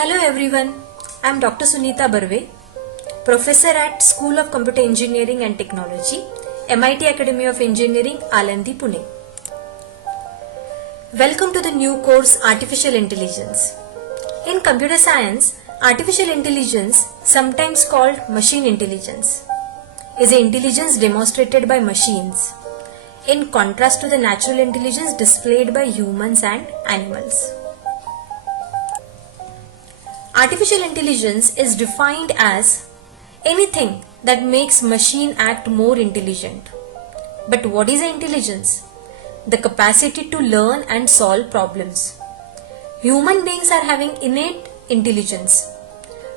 Hello everyone, I am Dr. Sunita Barve, Professor at School of Computer Engineering and Technology, MIT Academy of Engineering, Alandi, Pune. Welcome to the new course Artificial Intelligence. In computer science, artificial intelligence, sometimes called machine intelligence, is an intelligence demonstrated by machines, in contrast to the natural intelligence displayed by humans and animals. Artificial intelligence is defined as anything that makes machine act more intelligent. But what is intelligence? The capacity to learn and solve problems. Human beings are having innate intelligence,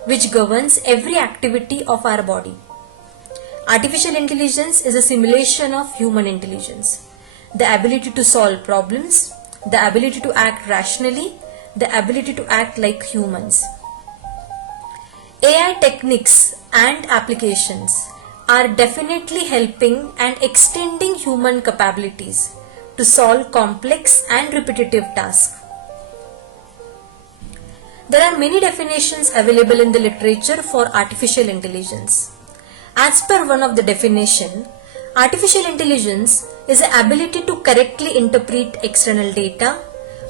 which governs every activity of our body. Artificial intelligence is a simulation of human intelligence. The ability to solve problems, the ability to act rationally, the ability to act like humans. AI techniques and applications are definitely helping and extending human capabilities to solve complex and repetitive tasks. There are many definitions available in the literature for artificial intelligence. As per one of the definition, artificial intelligence is the ability to correctly interpret external data,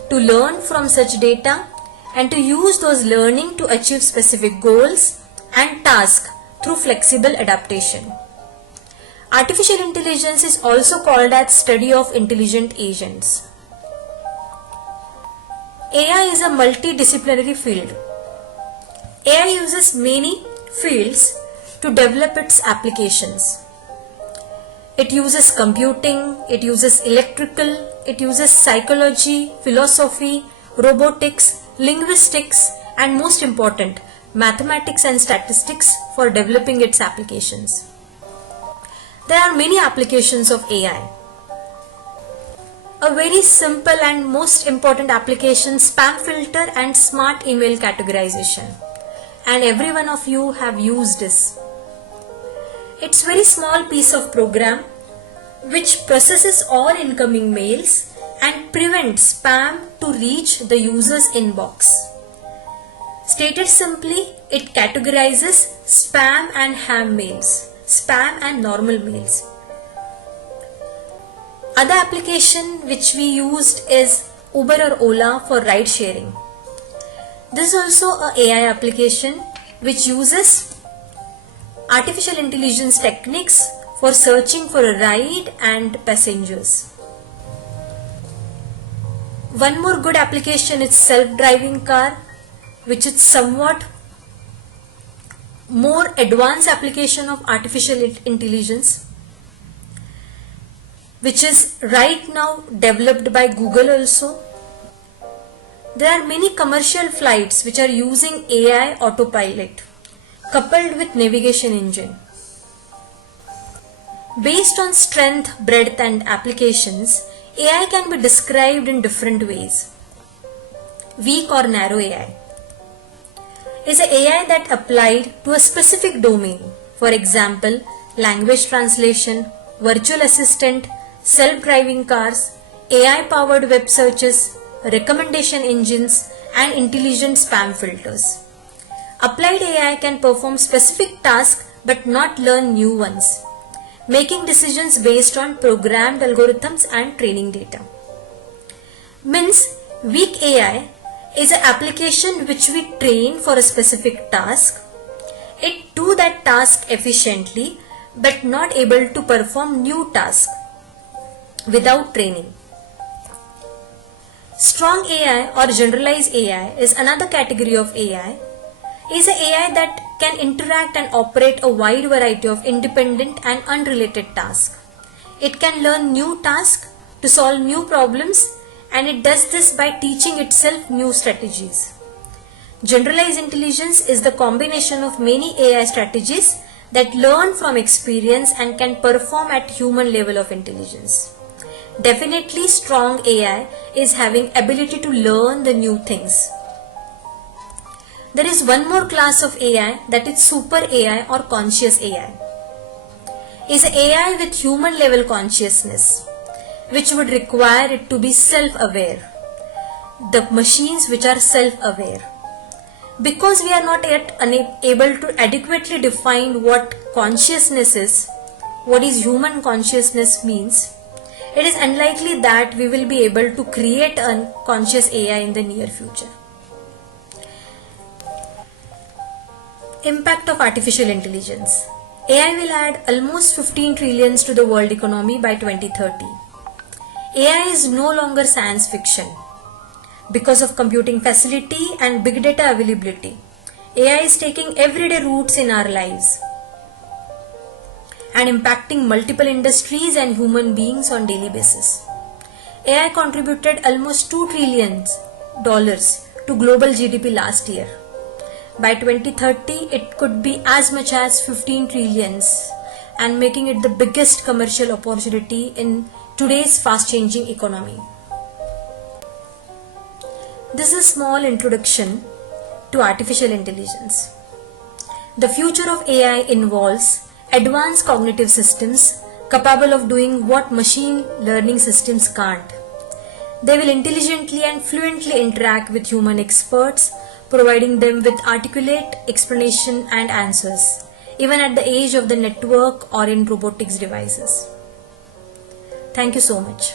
to learn from such data, and to use those learning to achieve specific goals and tasks through flexible adaptation. Artificial intelligence is also called as study of intelligent agents. AI is a multidisciplinary field. AI uses many fields to develop its applications. It uses computing, it uses electrical, it uses psychology, philosophy, robotics, linguistics, and most important, mathematics and statistics for developing its applications. There are many applications of AI. A very simple and most important application, spam filter and smart email categorization. And every one of you have used this. It's very small piece of program which processes all incoming mails and prevents spam to reach the user's inbox. Stated simply, it categorizes spam and ham mails, spam and normal mails. Other application which we used is Uber or Ola for ride sharing. This is also a AI application which uses artificial intelligence techniques for searching for a ride and passengers. One more good application is self-driving car, which is somewhat more advanced application of artificial intelligence, which is right now developed by Google also. There are many commercial flights which are using AI autopilot coupled with navigation engine. Based on strength, breadth and applications, AI can be described in different ways. Weak or narrow AI is an AI that applied to a specific domain. For example, language translation, virtual assistant, self-driving cars, AI-powered web searches, recommendation engines, and intelligent spam filters. Applied AI can perform specific tasks but not learn new ones, making decisions based on programmed algorithms and training data. Means weak AI is an application which we train for a specific task. It do that task efficiently but not able to perform new tasks without training. Strong AI or generalized AI is another category of AI. It is an AI that can interact and operate a wide variety of independent and unrelated tasks. It can learn new tasks to solve new problems, and it does this by teaching itself new strategies. Generalized intelligence is the combination of many AI strategies that learn from experience and can perform at human level of intelligence. Definitely strong AI is having ability to learn the new things. There is one more class of AI, that is super AI or conscious AI. Is an AI with human level consciousness, which would require it to be self-aware. The machines which are self-aware. Because we are not yet able to adequately define what consciousness is, what is human consciousness means, it is unlikely that we will be able to create a conscious AI in the near future. Impact of artificial intelligence. AI will add almost 15 trillions to the world economy by 2030. AI is no longer science fiction. Because of computing facility and big data availability, AI is taking everyday roots in our lives and impacting multiple industries and human beings on daily basis. AI contributed almost $2 trillion to global GDP last year. By 2030, it could be as much as 15 trillions and making it the biggest commercial opportunity in today's fast-changing economy. This is a small introduction to artificial intelligence. The future of AI involves advanced cognitive systems capable of doing what machine learning systems can't. They will intelligently and fluently interact with human experts, providing them with articulate explanation and answers, even at the age of the network or in robotics devices. Thank you so much.